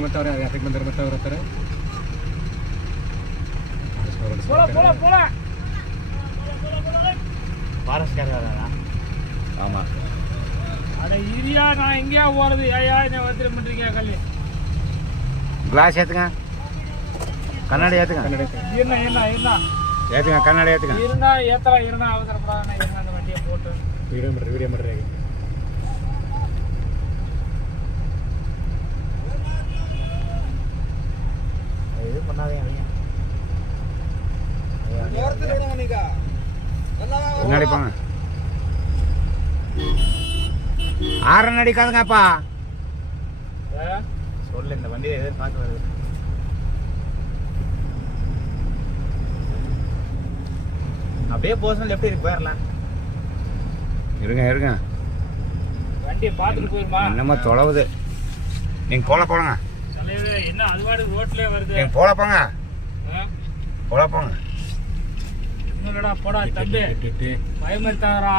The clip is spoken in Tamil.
ಗಾಡಿ ಮಾಡ್ತಾವ್ರೆ ಯಾತಕ್ಕೆ ಬಂದ್ರೆ ಬರ್ತಾವ್ರೆ ಅಂತಾರೆ ஆமா அட இரியா நான் எங்கயா போறது ஏயா என்ன வத்திர பண்றீங்க கல்லி கிளாஸ் ஏத்துங்க கண்ணாடி ஏத்துங்க என்ன என்ன என்ன ஏத்துங்க கண்ணாடி ஏத்துங்க இருந்தா இருந்தா அவசரப்படாத இருந்தா அந்த வண்டியை போட்டு வீடியோ பண்றீங்க இது பண்ணாதீங்க முன்னாடி போங்க ஆரன் அடிக்காதுங்கப்பா சொல்லு இந்த வண்டியை எதிர்பார்க்க வருது அப்படியே போசன் லெஃப்ட் இருக்கு போயிடலாம் இருங்க வண்டியை பார்த்துட்டு போயிருமா என்னமா தொலைவுது நீங்க போங்க என்ன அது மாதிரி ரோட்லயே வருது நீங்க போங்க என்னடா போடா தம்பி பயமர்த்தாரா